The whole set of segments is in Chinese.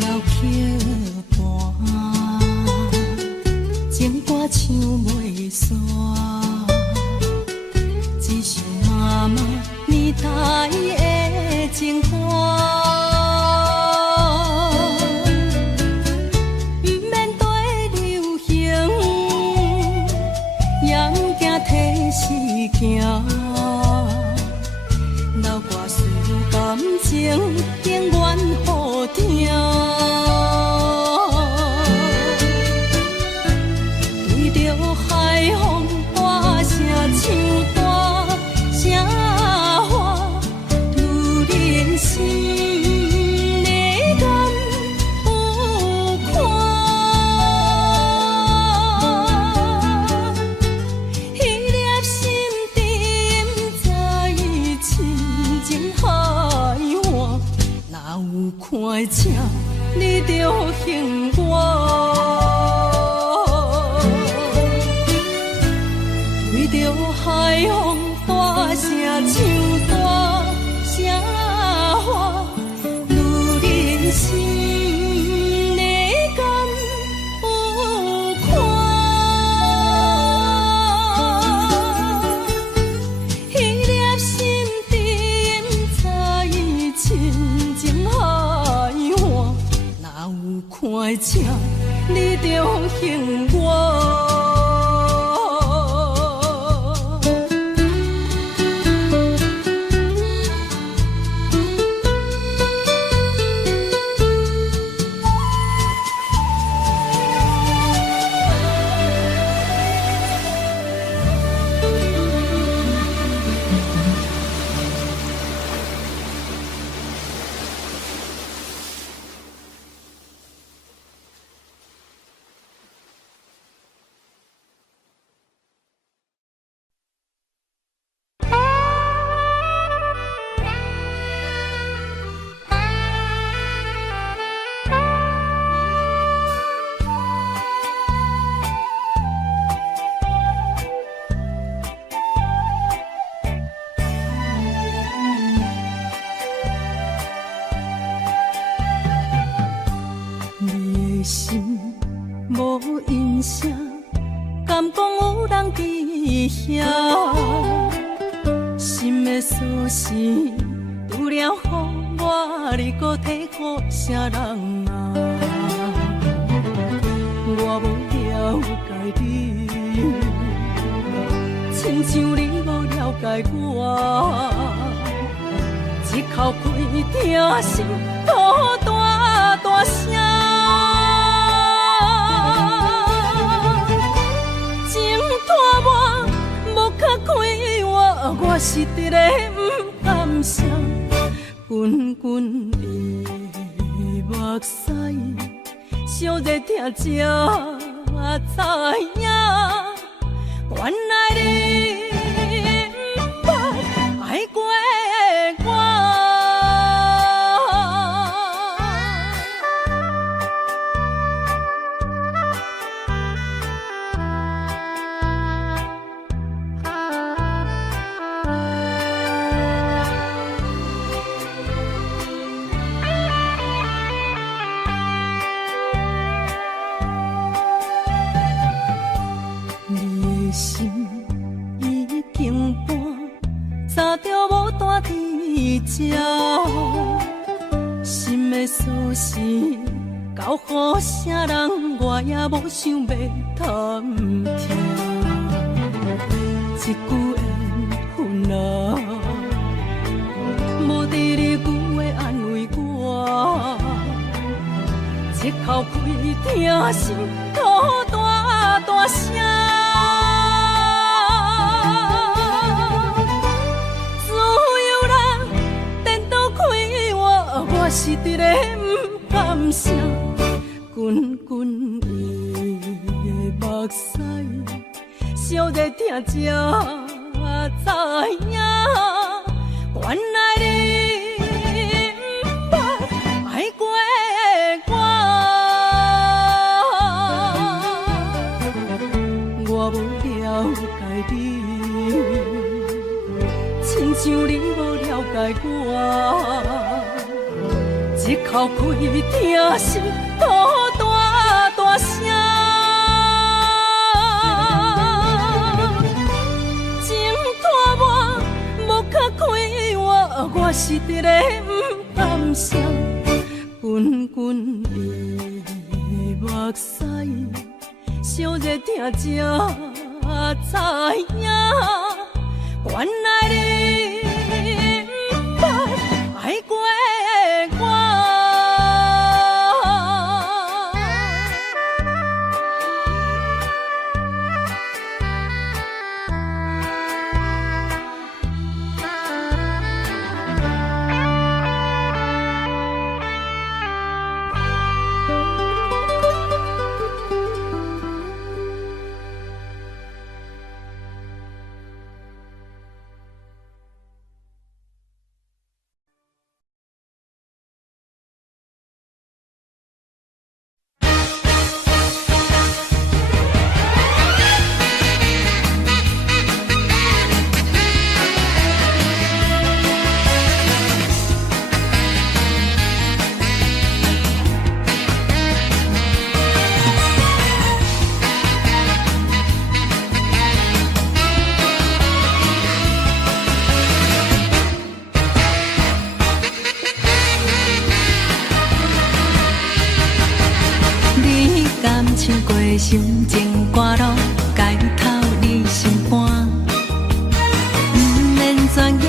老桥畔，情歌唱袂煞，只想妈妈年代的情歌。面对流行，扬行提示行，老歌词感情永远好听。对着海风大声唱大声话，女人心你敢有看？迄粒心沉在深情海岸，哪有看清你着恨我？对着海风大声唱大声话，女人心你敢有看？迄粒心沉在深情海岸，哪有看清你着恨我？心无音声，敢讲有人伫遐？心的锁匙除了予我，你搁摕予啥人啊？我无了解你，亲像你无了解我，一口气疼心吐大大声。我是直个不甘心，滚滚的目屎，烧热疼才知影，原来你不捌爱过我。心已经搬，早着无单伫这，心的锁匙交予啥人，我也无想要探听。一句缘分啊，无伫你句话安慰我，一口气疼心吐大大声。我是直个不甘心，滚滚的目屎，烧热疼才知影，原来你不捌爱过我。我无了解你，亲像你无了解我。一口口开疼心，吐大大声。情拖我，无较快活，我是一个不甘心。滚滚的目屎，烧热疼才知影，原来你不捌爱过我。心情歌路，解透你心肝。不免专业，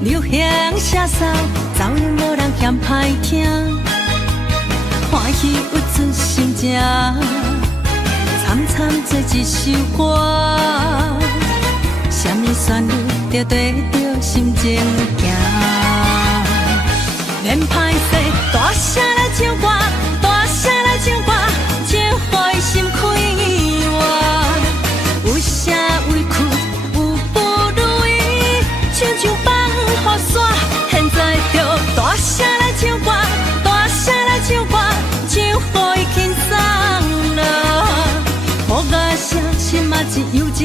流行写扫，走音无人嫌歹听。欢喜有出心情，惨惨做一首歌。什么旋律着对着心情行？免歹势，大声来唱歌，大声来唱歌。情怀心开活，有啥委屈有不如意，亲像放雨伞。现在着大声来唱歌，大声来唱歌，唱予伊轻松啦。好甲声心嘛一友情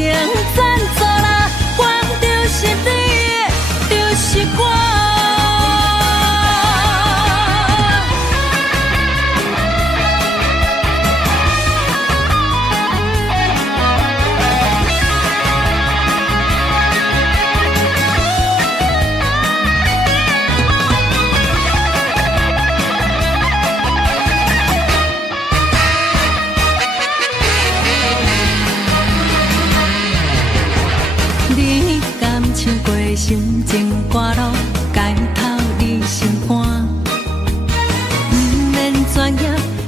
赞助啦，关就是你，就是我。心情歌路，解透你心肝。不免专业，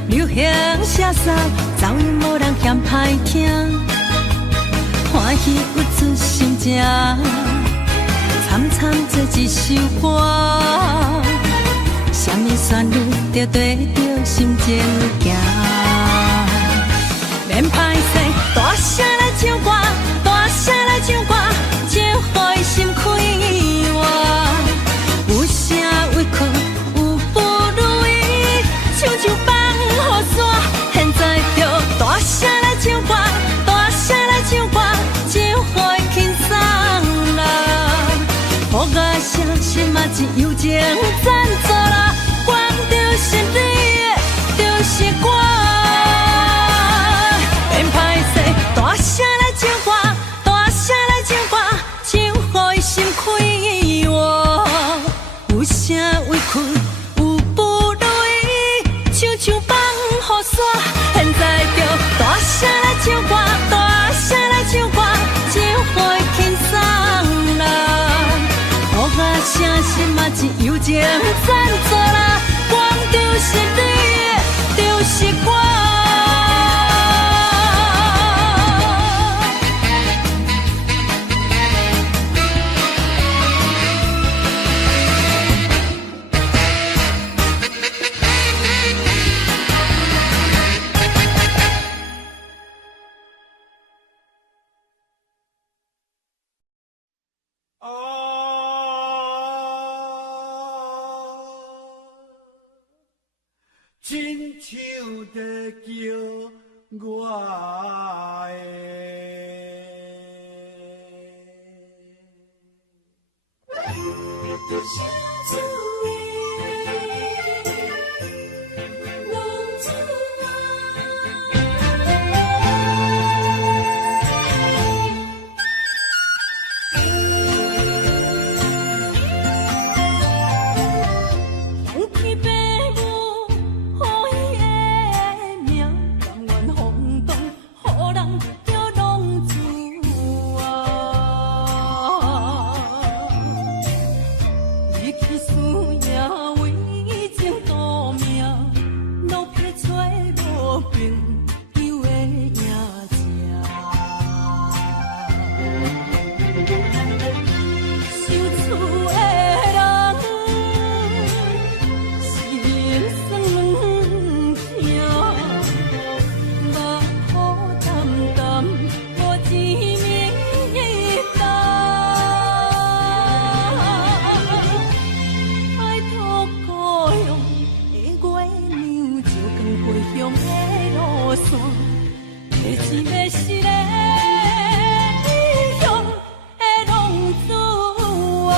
流行写扫，走音无人嫌歹听。欢喜有出心情，惨惨做一首歌。什么旋律着对着心情行？免歹势，大声来唱歌，大声来唱歌。情予伊心开活，有啥委屈有不如意，像放雨伞。现在着大声来唱歌，大声来唱歌，情予伊轻松啦。好甲声心嘛一友情赞助啦，关就是你，就是我。免歹势，大声来唱歌，大声来唱歌。心开活，有啥委屈有不如意，像放雨伞。现在着大声来唱歌，大声来唱歌，情予伊轻松啦。好甲声心嘛一友情赞助啦，光就是你，就是我。亲像在叫我的。线，提钱要是个异乡的浪子啊。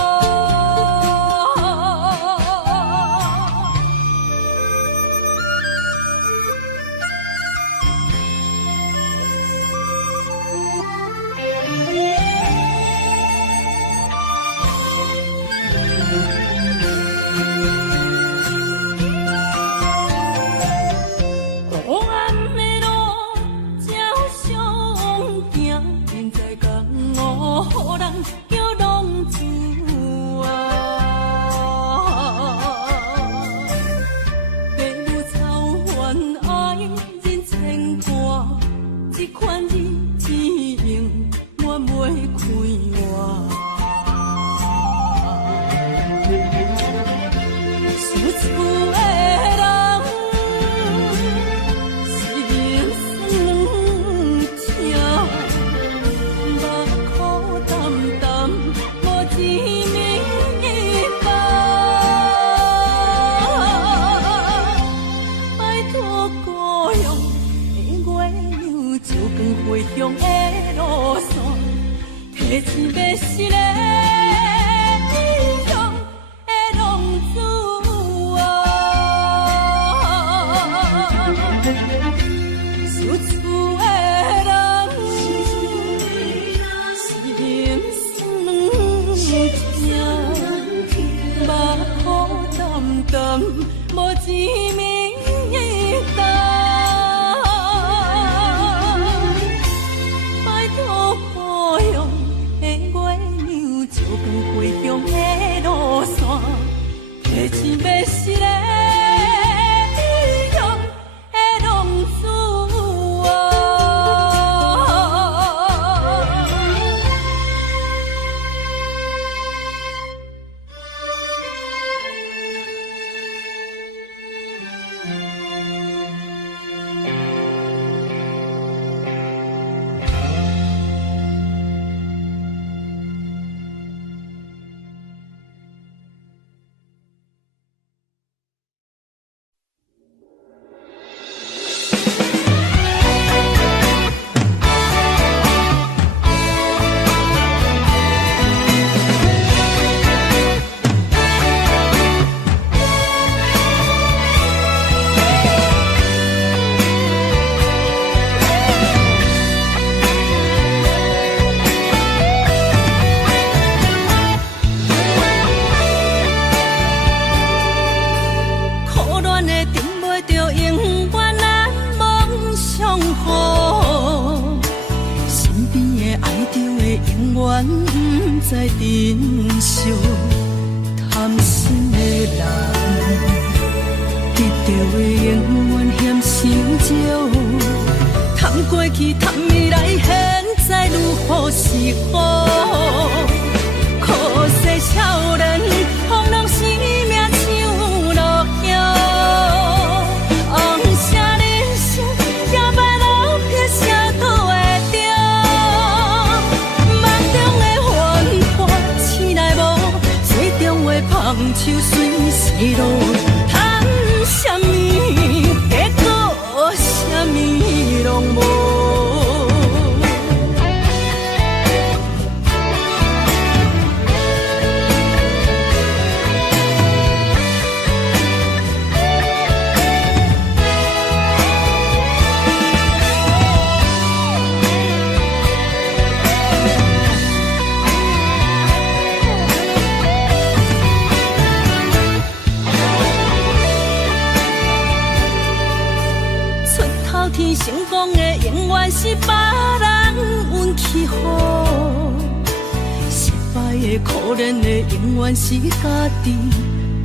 是家己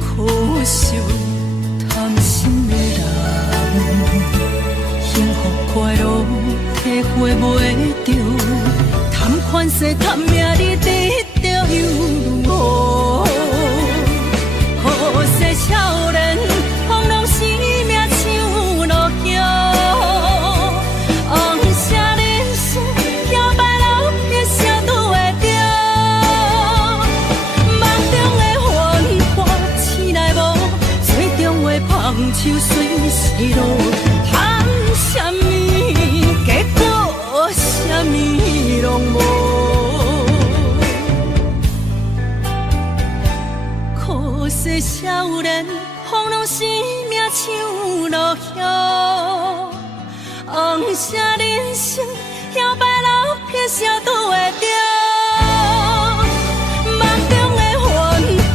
苦受，贪心的人，幸福快乐体会袂着，贪款势贪名利得着又如何？好势少年，风浪生命像落叶，红色人生摇摆老撇啥都会着。放手随时路，谈什么？岁少年，风浪生命像落叶，红色人生摇摆老撇，谁拄会着？梦中的繁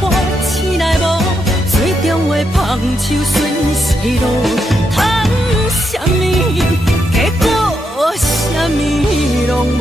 华醒来无，水中的芳树随时落，谈什么？结果什么拢无。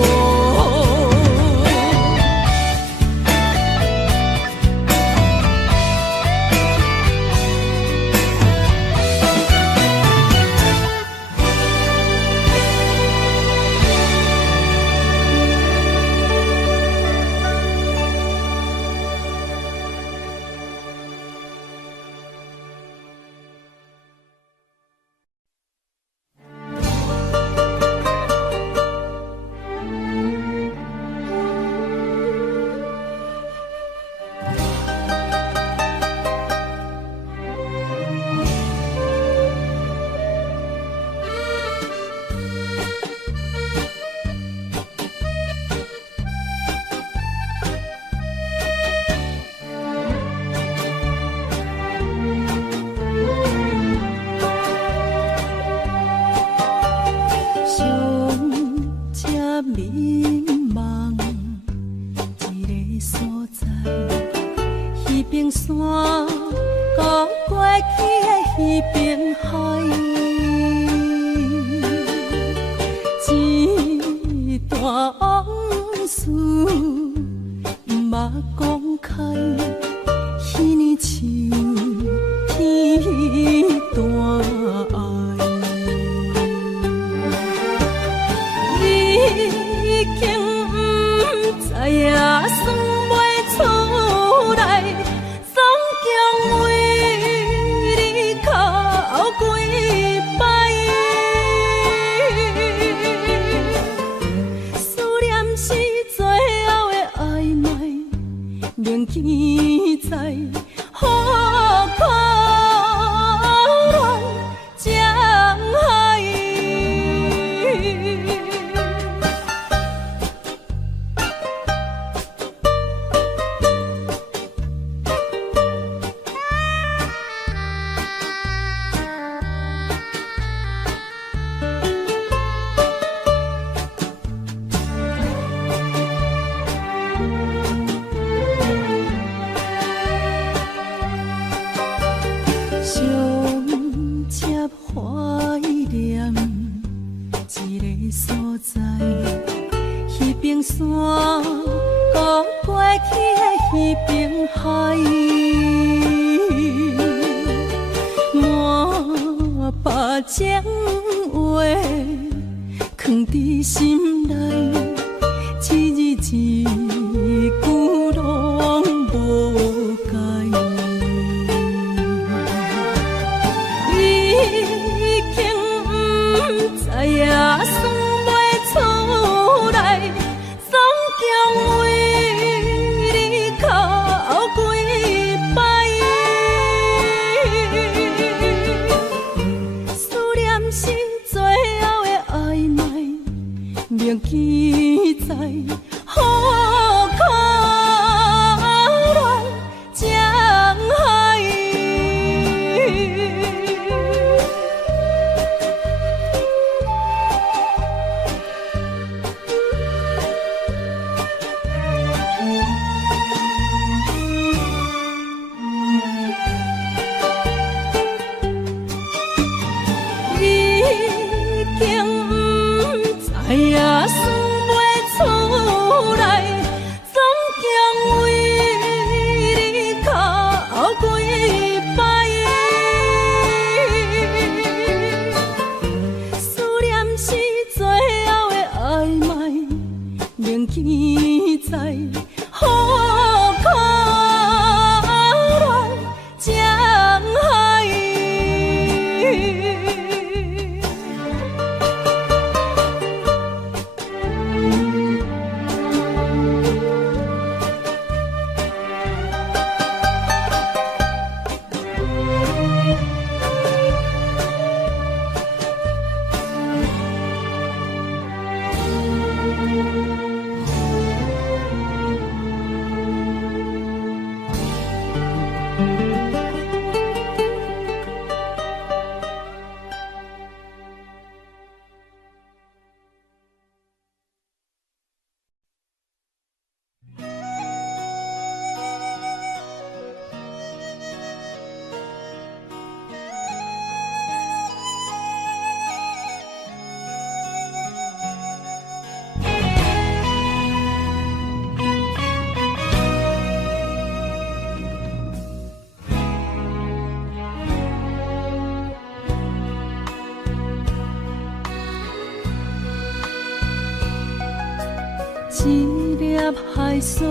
一粒海沙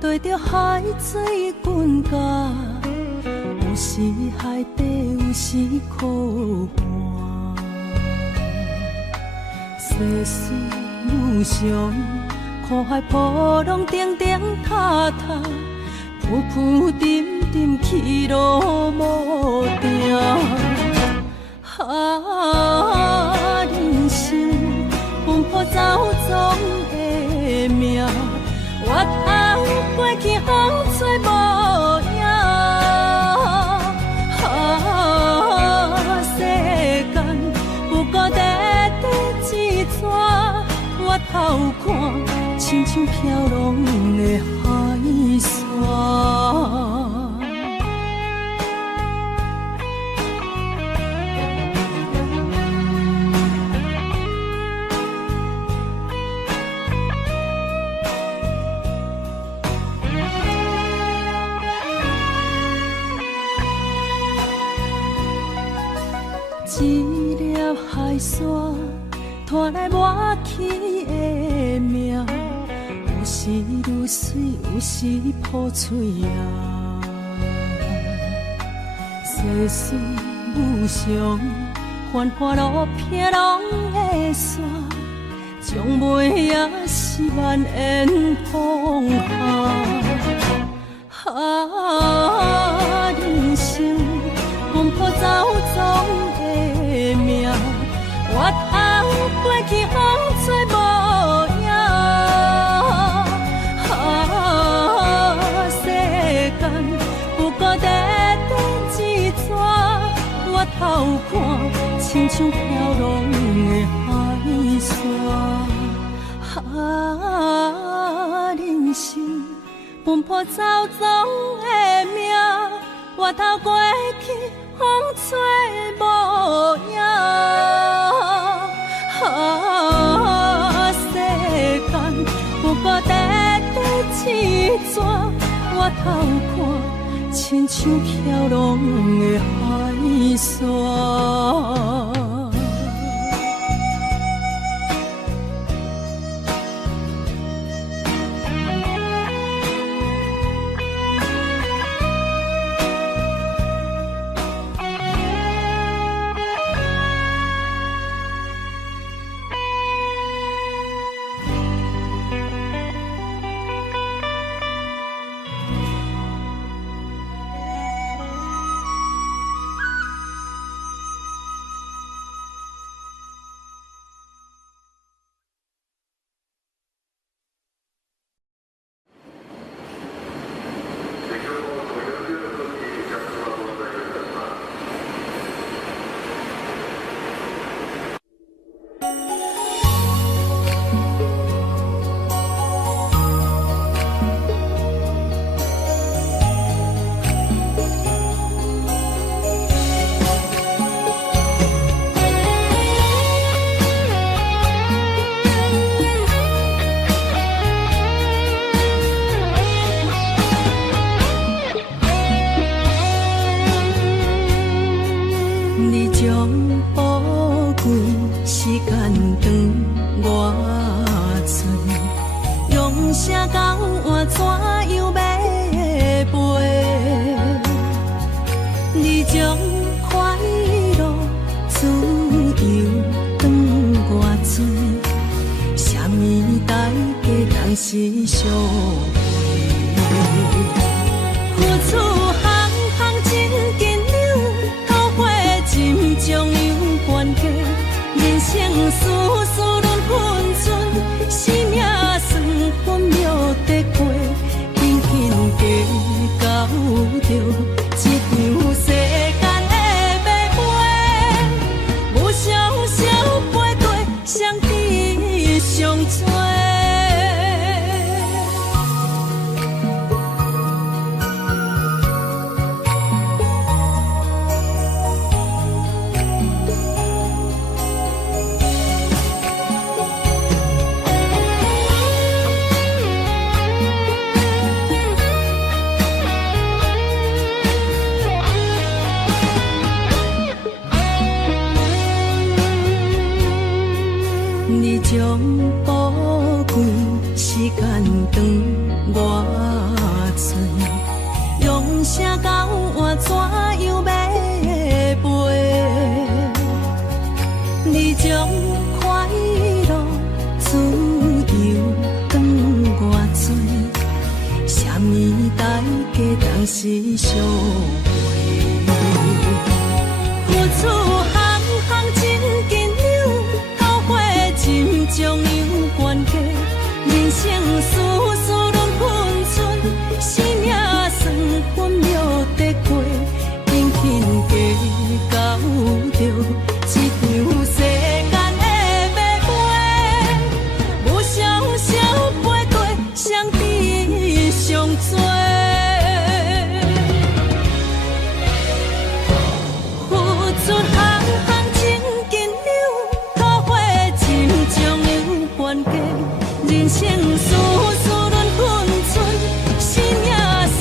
对着海水滚甲，有时海底，有时苦寒。世事无常，苦海波浪顶顶塌塌，浮浮沉沉去路无定。人生奔波走总的命，我头过去风吹无影。世间不过短短一逝，我头看亲像飘浪的海沙。一粒海沙拖来我去的命，有时如水，有时破碎啊。世事无常，繁华路撇拢的线，将尾也是万缘风下。人生奔波走总的命，我头过去风吹无影。世间不过短短一逝，我头看亲像飘浪的海沙。人生奔波走总的命，我头过去风吹无影。世间不过短短一逝，我头看亲像飘浪的海沙。是相会，付出行行真紧张，桃花深将又悬低，人生事事轮分寸，生命算分秒得过，轻轻加到着一场世间的马背，无常小飞过，相知相做。你将宝开，时间长我醉，用声交换怎样要陪？你将快乐自由放我做，啥物代价当时相陪？付出行行真紧张，后悔真将有关系，人生事事轮分寸，生命算分秒得过，紧紧加到着一场世间的马背，无常少背对上帝上多。付出行行真紧张，后悔真将有关系，人生事事轮分寸，生命算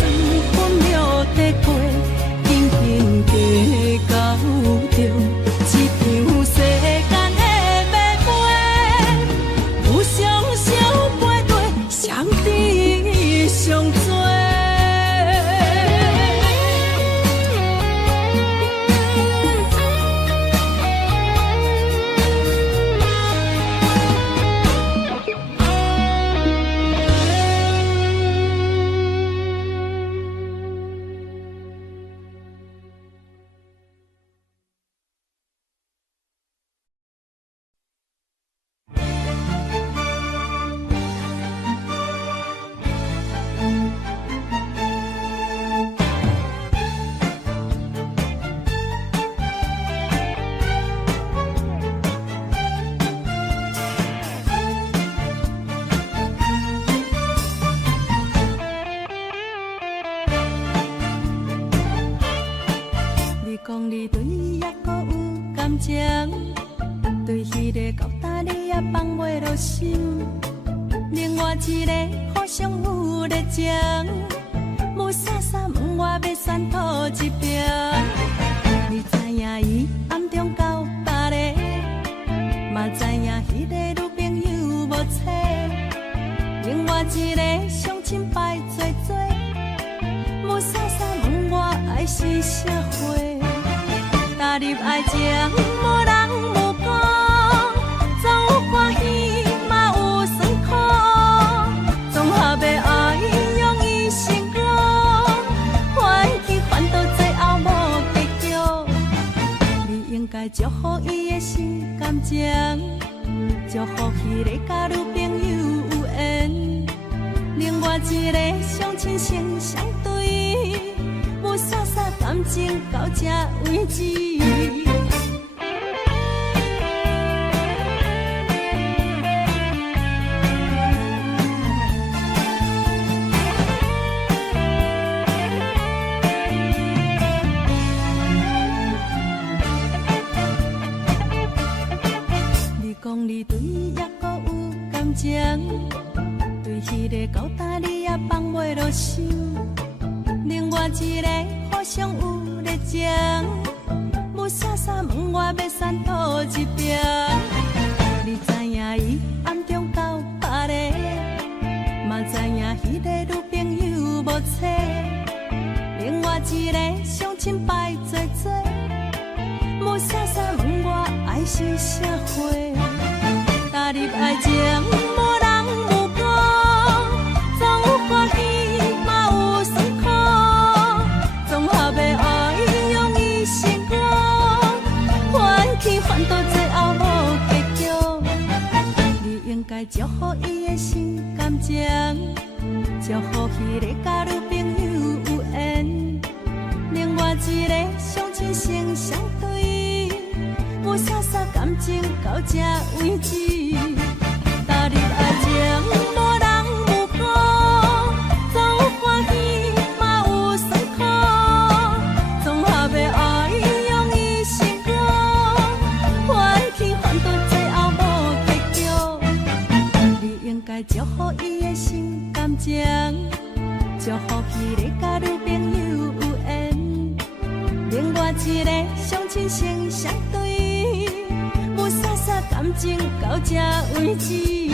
分秒得过，紧紧加到着一场世间的马背，有常少背对上帝上多。你讲你对也搁有感情，对迄个交搭你也放袂落心，另外一个好像有热情，无啥啥问我要选讨一边。你知影伊暗中交别个，嘛知影迄个女朋友无找，另外一个相亲摆做做，无啥啥问我爱是啥货。踏入爱情，无人无讲，总有欢喜，嘛有酸苦，综合的爱容易成功，欢喜烦恼最后无结局。你应该祝福伊的心感情，祝福迄个甲女朋友有缘，另外一个相亲成相对，无啥啥感情到这为止。你讲你对也搁有感情，对迄个交搭你也放袂落心，另外一个好像有热情，无啥啥问我要选讨一边。你知影伊暗中交别个，嘛知影迄个女朋友无找，另外一个相亲摆做做，无啥啥问我爱是啥货。踏入爱情，无人无讲，总有欢喜，嘛有酸苦，综合的爱容易成功，欢喜烦恼最后无结局。你应该祝福伊的心感情，祝福迄个甲女朋友有缘，另外一个相亲成相对，无啥啥感情到这为止。踏入爱情，无人无讲，总有欢喜，嘛有酸苦，综合的爱容易成功，欢喜烦恼最后无结局。你应该祝福伊的心感情，祝福迄个甲女朋友有缘，另外一个相亲成相对，无啥啥感情到这为止。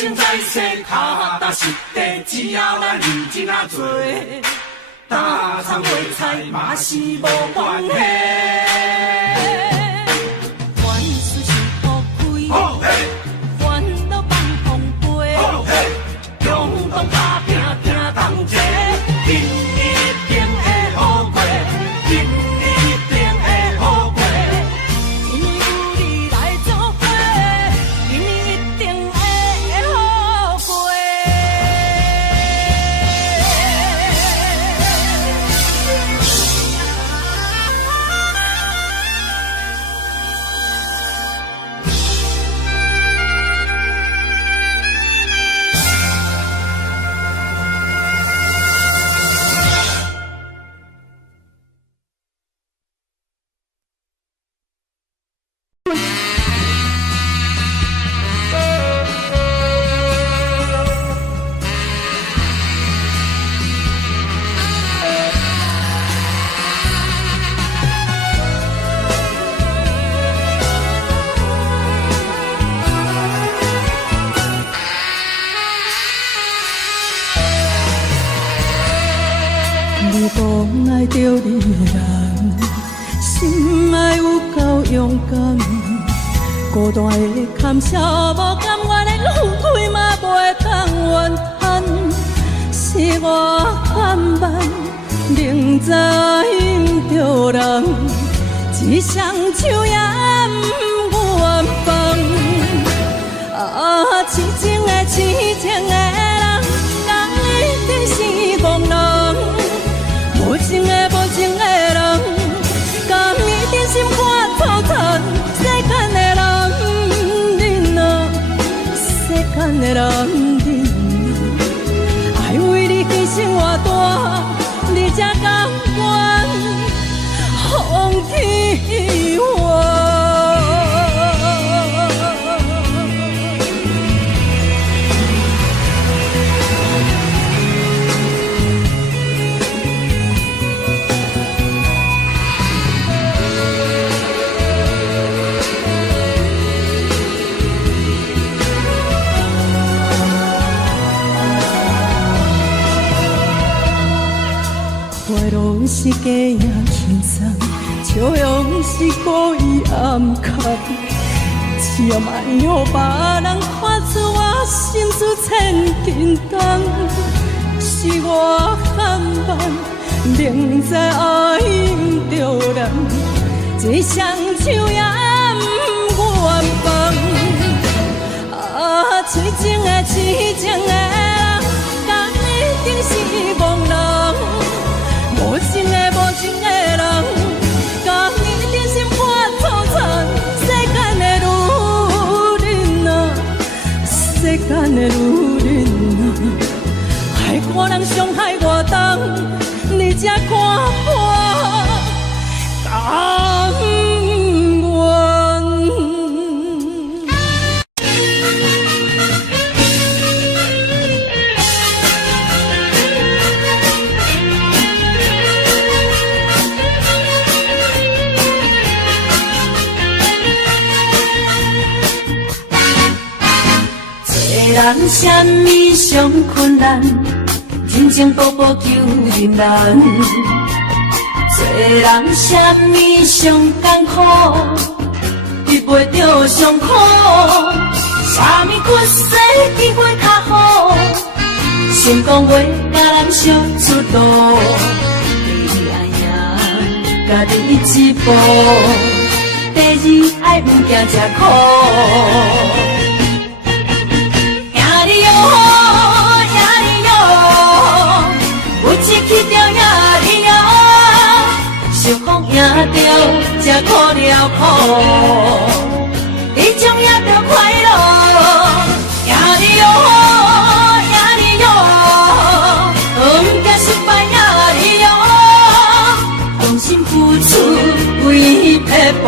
生在世，脚踏实地，只要咱认真啊做，打苍卖菜嘛是无关系。凡事想好开，烦恼放空飞，勇敢打拼拼同齐，今年一定会好过，今年一定会好过。今年有你来作伙，今年一定会好过。你讲爱着你的人，心爱有够勇敢，孤单的坎坷无甘愿连付开嘛袂当怨叹，是我甘慢，明知因着人，一双手也不愿放。啊，痴情的痴情的人，人一定是憨人。无情的无情的人，甘伊真心看透彻。世间的男人啊，世间的男人啊，爱为你牺牲偌大，你才甘愿放天还。话拢是假也轻松，笑容是故意暗藏，只要莫让别人看出我心思千斤重。是我含慢，明知爱毋着人，一双手也不愿放。啊，痴情的痴情的人，甘一定是憨人。无情的无情的人，甲你真心看透彻。世间的女人啊，世间的女人啊，害我人伤害我重，你才看我甘愿。人什么上困难，人情薄薄求人难。做人什么上艰苦，避袂着伤苦。什么屈世机会较好，成功袂甲人相出路。第一爱家己一步，第二爱毋惊吃苦。赢着才苦了苦，你将赢着快乐。赢你哦，赢你哦，毋惊失败赢你哦，用心付出为撇步。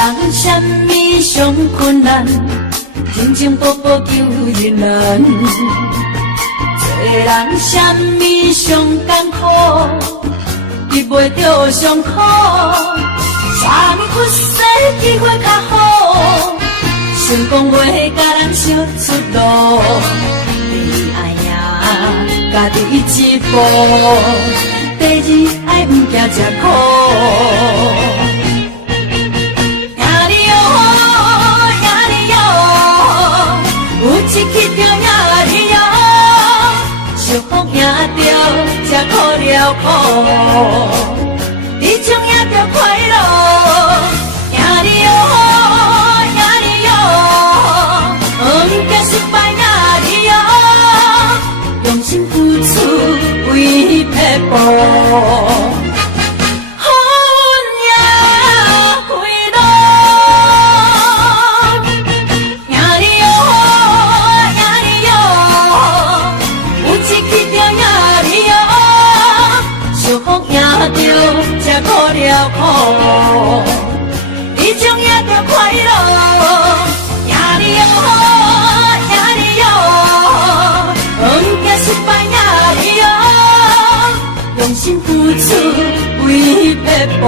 人什么上困难，真情薄薄求人难。做人什么上艰苦，避袂着伤苦。啥物出世机会较好，想讲袂甲人相出路。第爱赢家己一步，第二爱毋惊吃苦。有一去着赢你哟，幸福赢着才苦了苦，你将赢着快乐，赢你哟，赢你哟，毋惊失败赢你哟，用心付出为撇步。才苦了苦，你将赢着快乐，赢你哟，赢你哟，毋惊失败赢你哟，用心付出为撇步。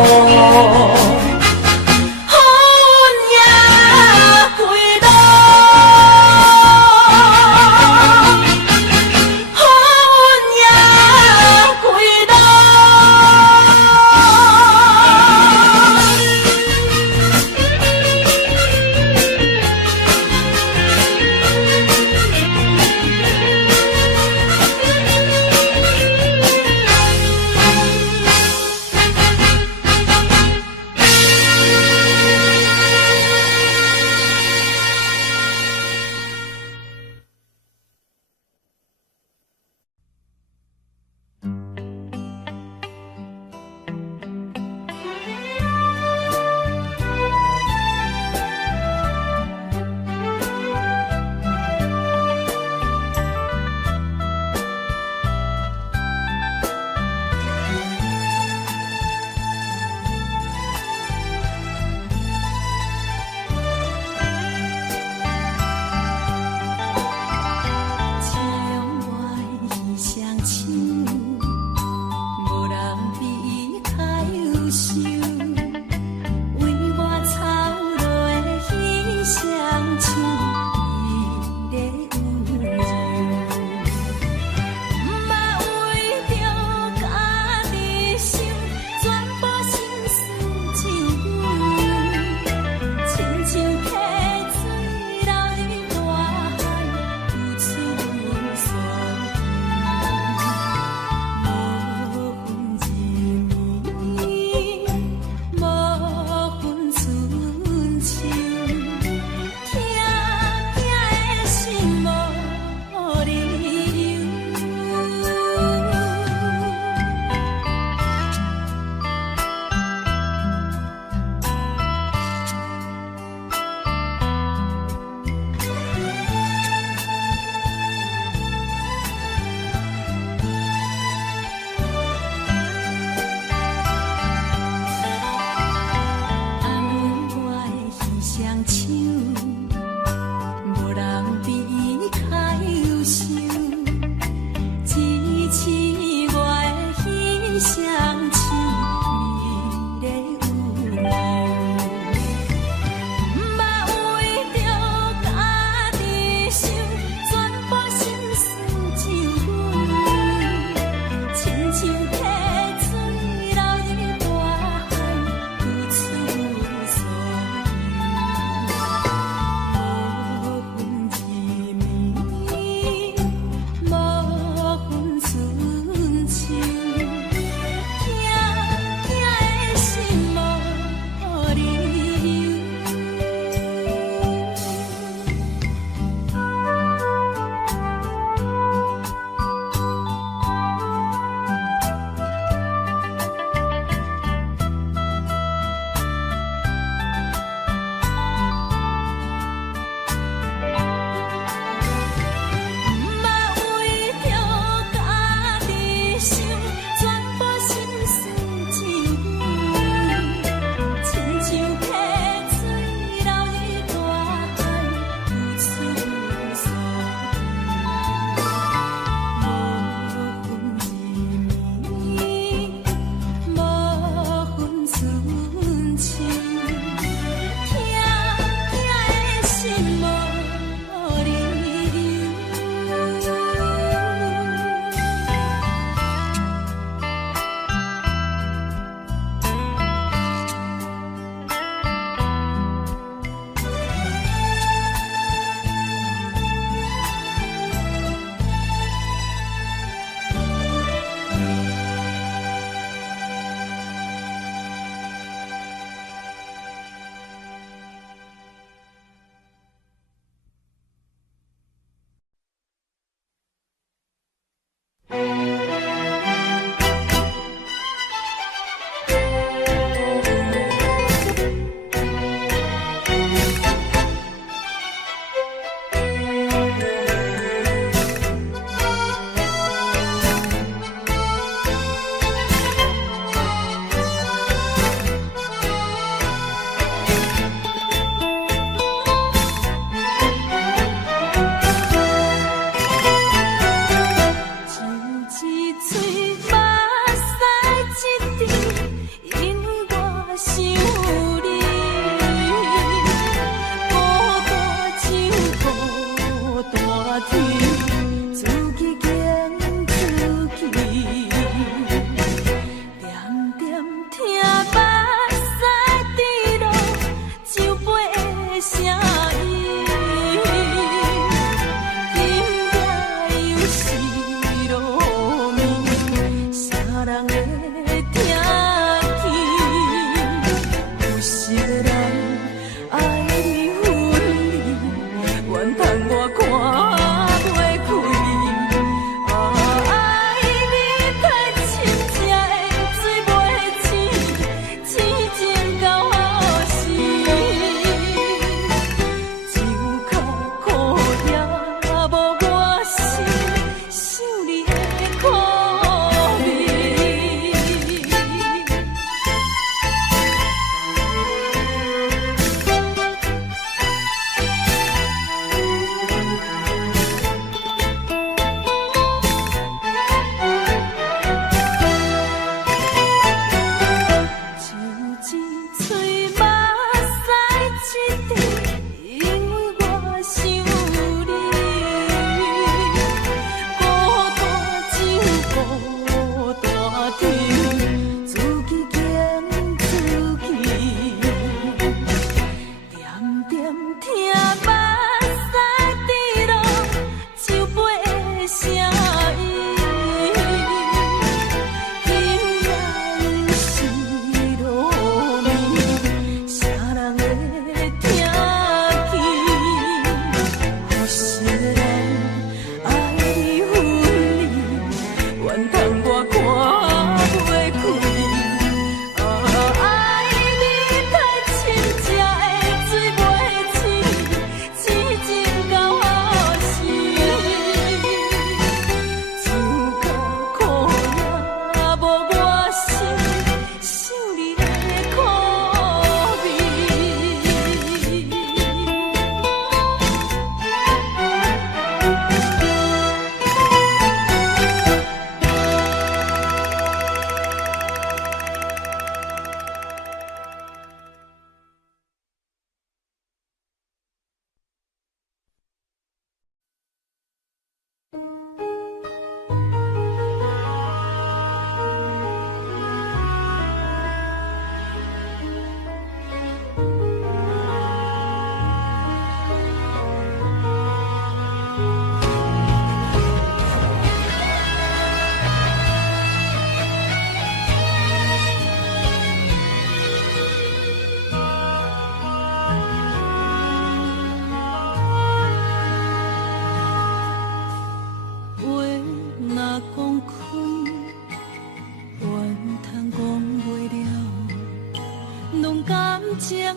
情，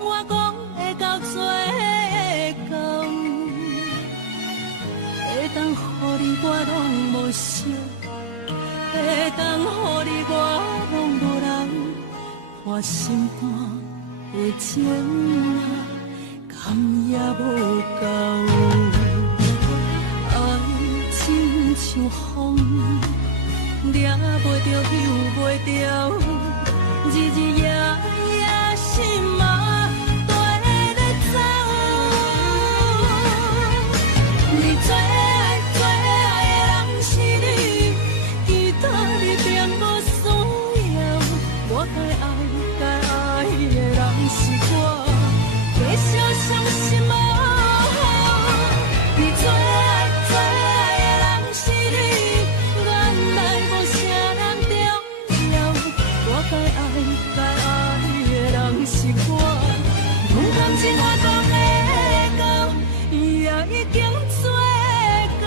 我讲会到最后，会当予你我拢无惜，会当予你我拢无人，破心肝的情啊，甘也无够。爱情像风，抓袂着，救袂着，日日夜夜心嘛跟咧走。你最爱最爱的人是你，其他你并无需要。我该爱的人是我，继续相信无好。你最爱最爱的人是你，原来无啥人重要。我该爱的人是我，勇敢情我讲会到，也已经做到。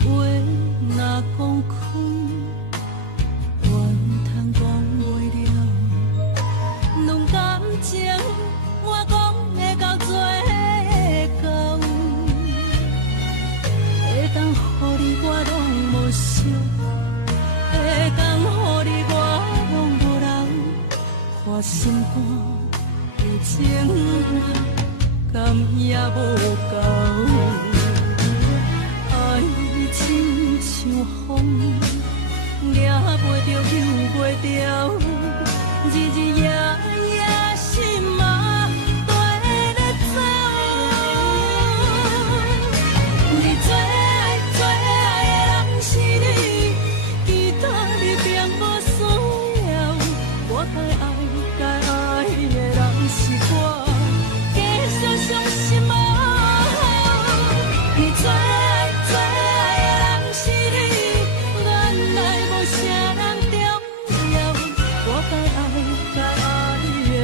话若讲开，怨通讲袂了。两感情，我讲会到最后，会当予你我拢无惜，会当予你我拢无人，破心肝的情啊，甘也无够。爱情像风，抓袂着，救袂着，日日夜夜心嘛跟咧走。你最爱最爱的人是你，其他你并无需要。我该爱的人是我，继续相信无好。你最爱最爱的人是你，原来无啥人重要。我该爱的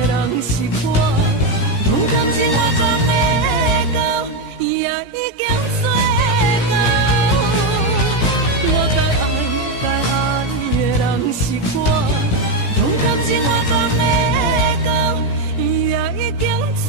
人是我，勇敢情我讲会到，也已经做到。我该爱的人是我，勇敢情我讲会到，也已经做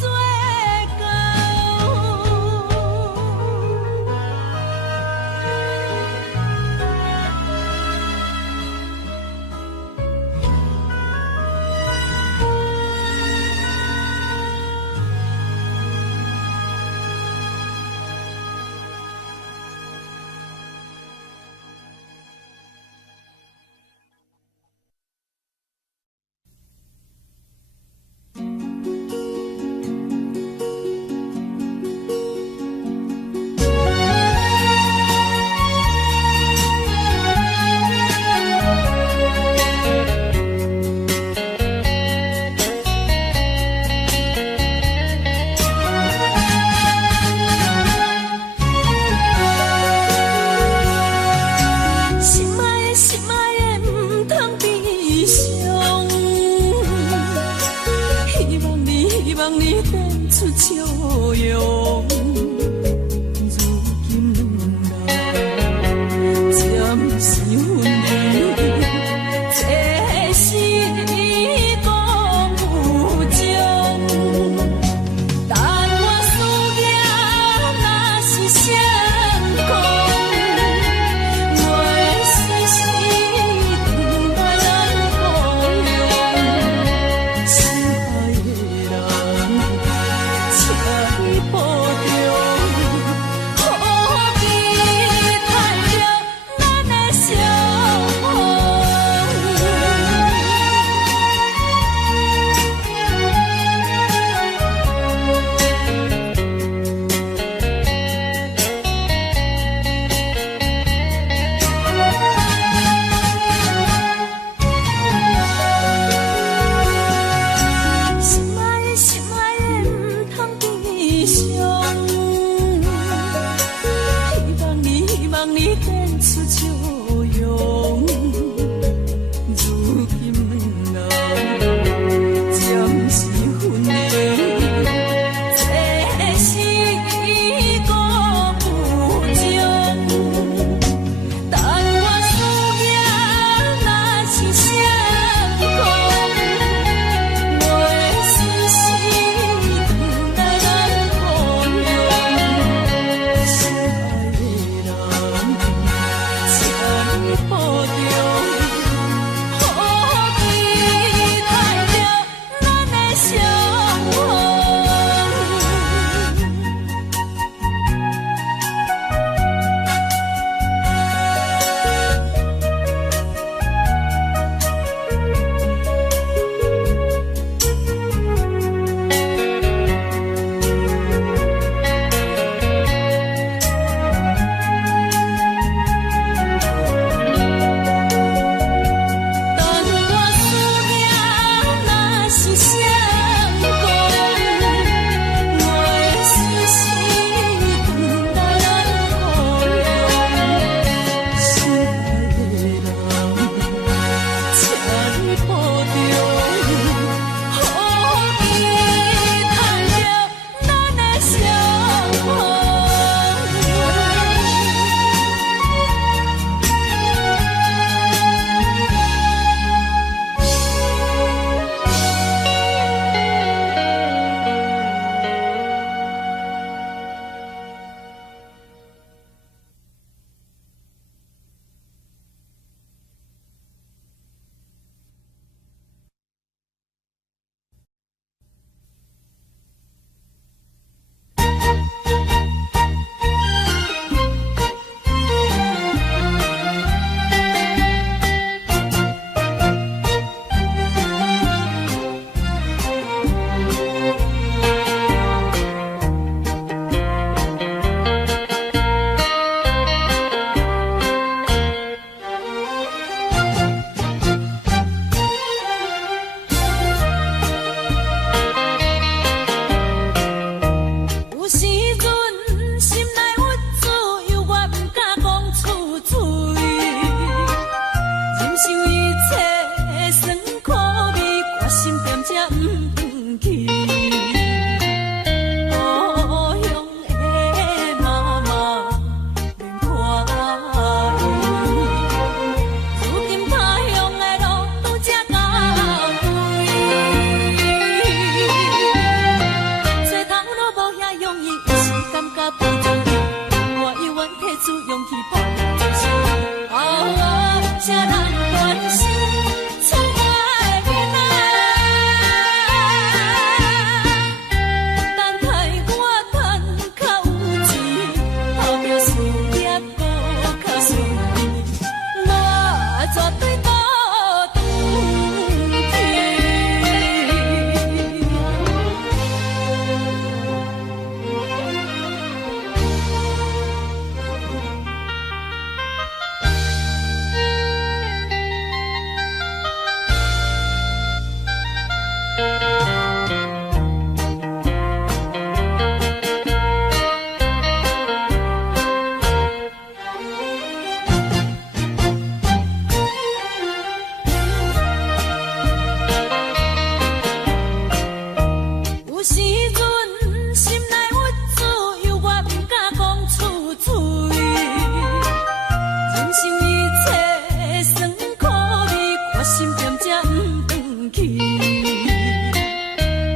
才不回去。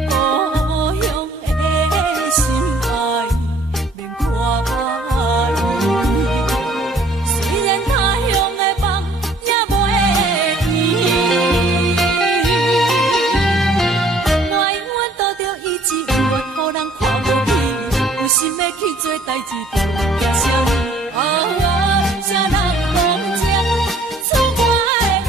故乡的心爱免看伊，虽然他乡的梦也袂圆。我永远拄着伊一款，予人看不起，有心要去做代志，就变啥啊？啥人讲情出我的面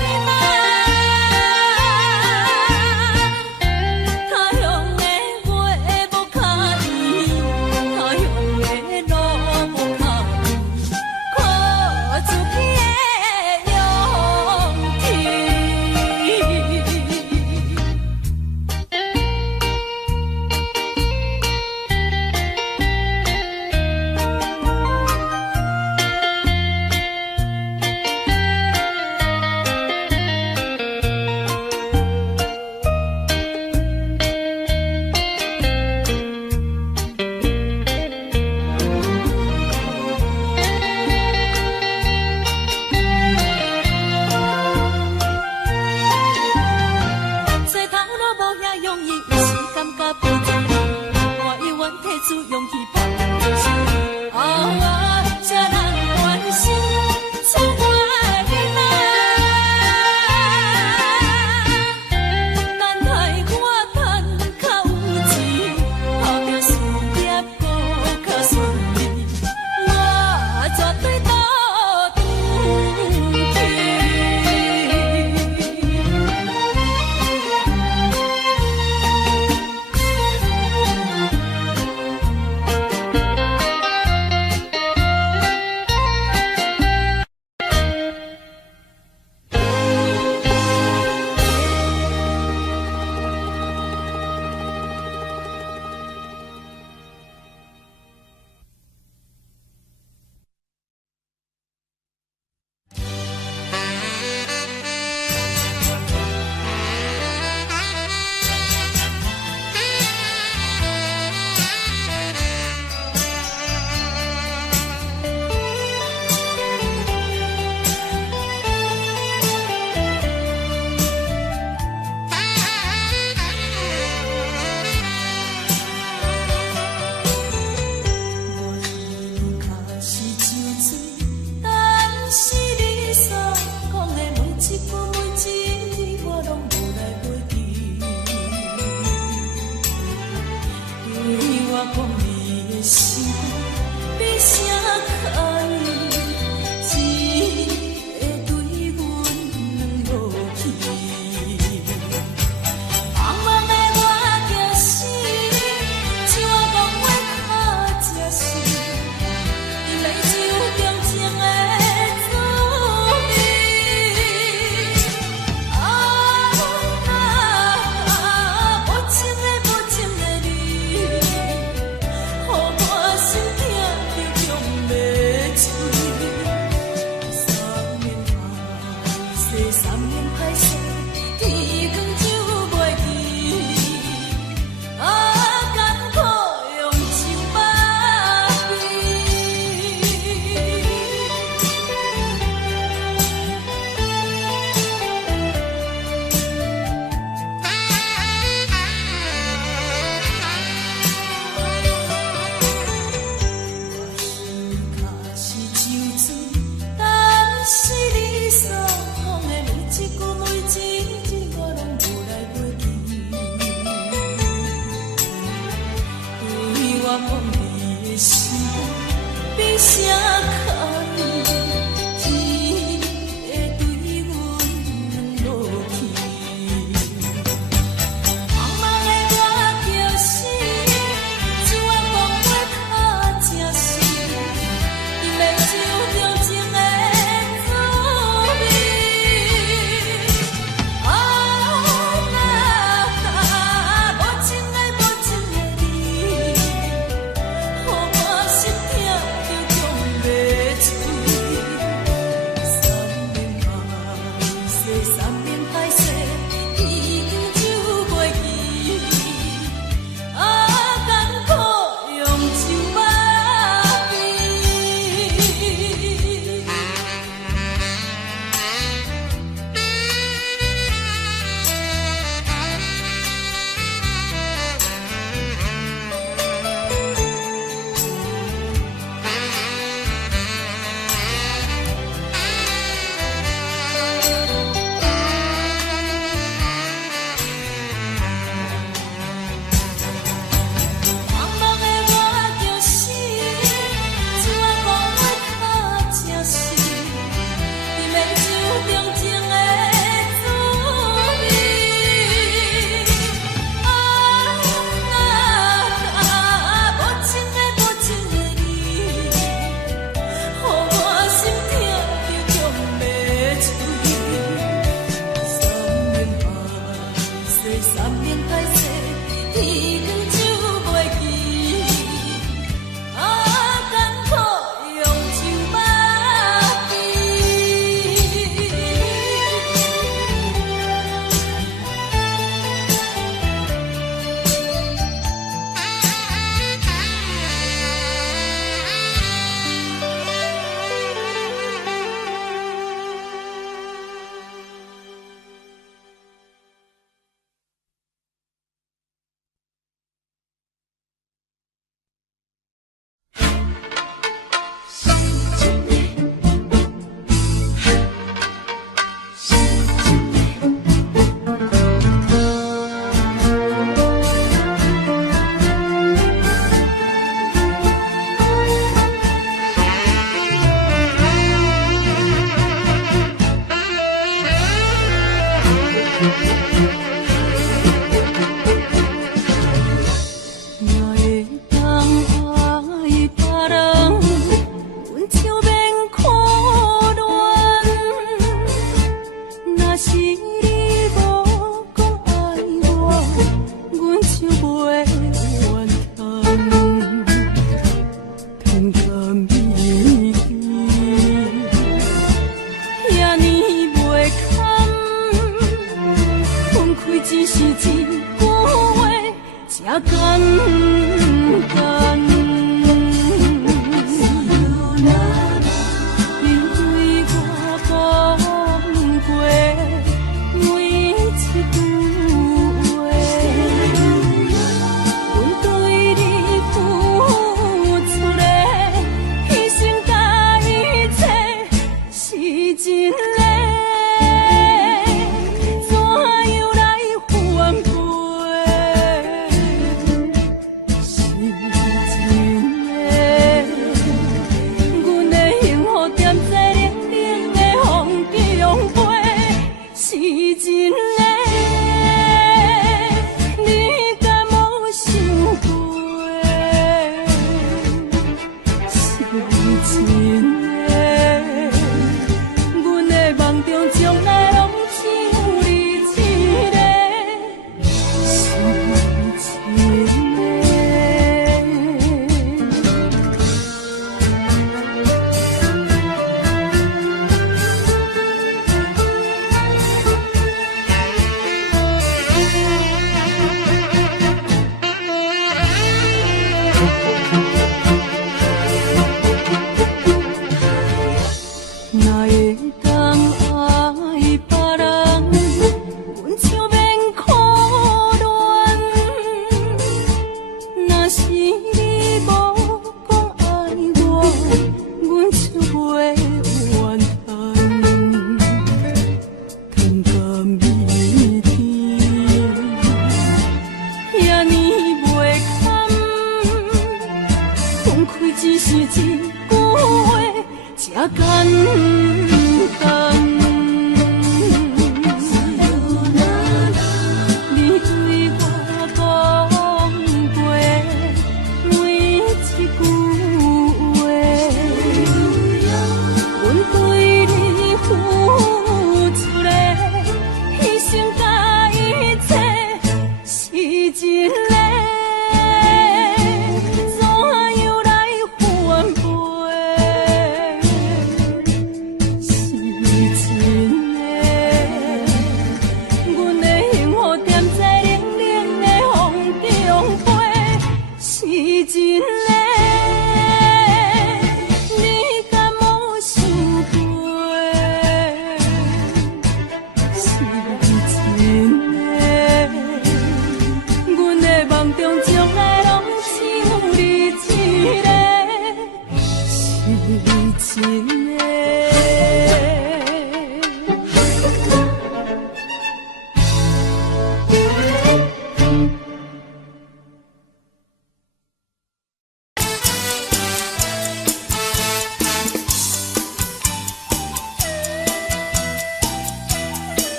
情。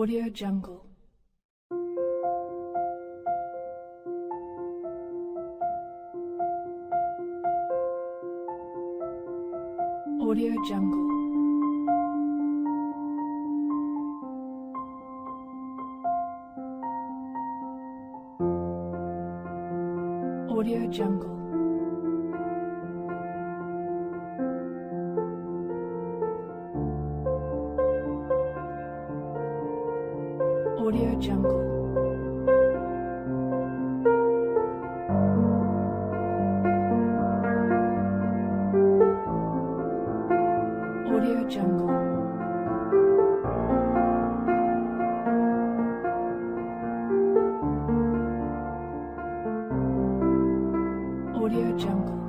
Audio Jungle. Audio Jungle. Audio Jungle. Audio Jungle. Audio Jungle. Audio Jungle.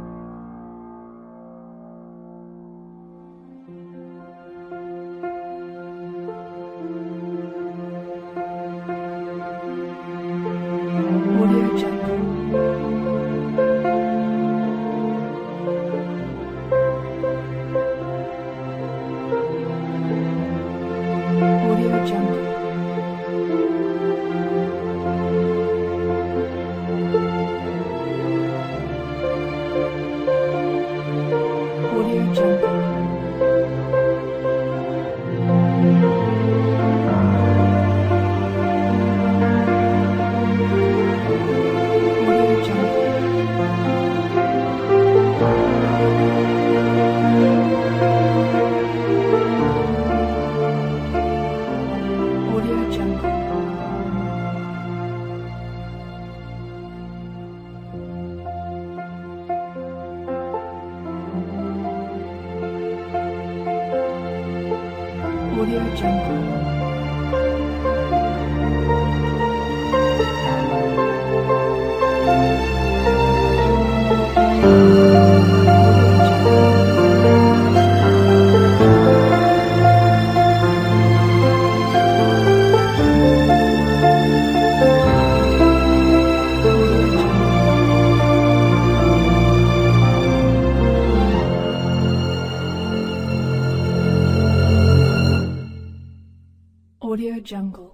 Audio Jungle. Audio Jungle. Audio Jungle. Audio Jungle. Audio Jungle. Audio Jungle. Audio Jungle.